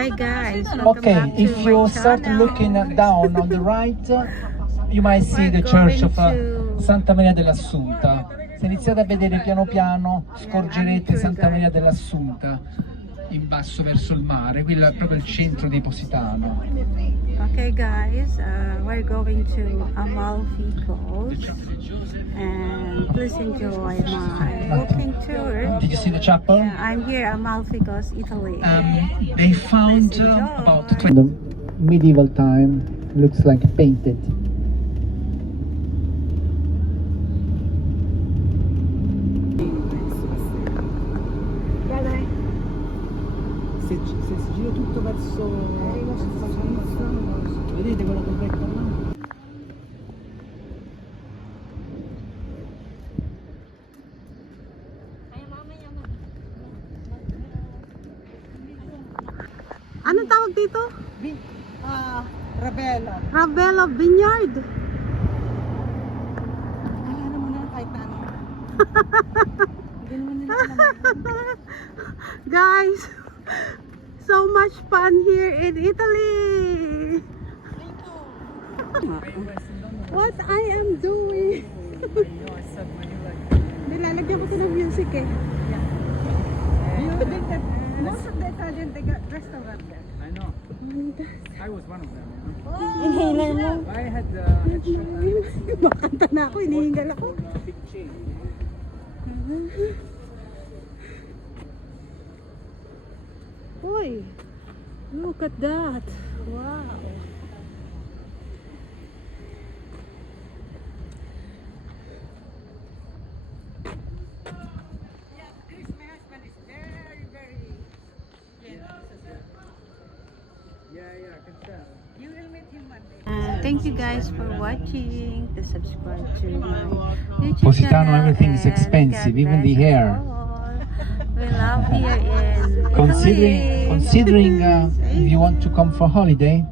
Hi guys, welcome Okay, back to if my you start channel. looking down on the right, you might see the church of Santa Maria dell'Assunta. Se iniziate a vedere piano piano, scorgerete Santa Maria dell'Assunta in basso verso il mare. Quello è proprio il centro di Positano. Okay guys, we're going to Amalfi Coast and please enjoy my walking tour. Did you see the chapel? I'm here at Amalfi Coast, Italy. They found about 20 the medieval time. Looks like painted. Se si gira tutto verso vedete quello che becco là? Anong tawag dito? Ravella. Ravella Vineyard. Alam mo na kahit ano. Hindi naman nila alam. Guys, so much fun here in Italy. What I am doing. Nilalagyan ko ito ng music eh. Most of the Italian, they got restaurant there. I know. I was one of them. Inhaler mo. I had headshot Bakanta na ako, hinihingal ako. a big chain. Boy, look at that. Wow. Yeah, I can tell. You will meet him one day. Thank you guys for watching. Please subscribe to my YouTube Positano, channel. everything is and expensive, God even the bless hair. us all. We love here in Considering Italy. if you want to come for holiday,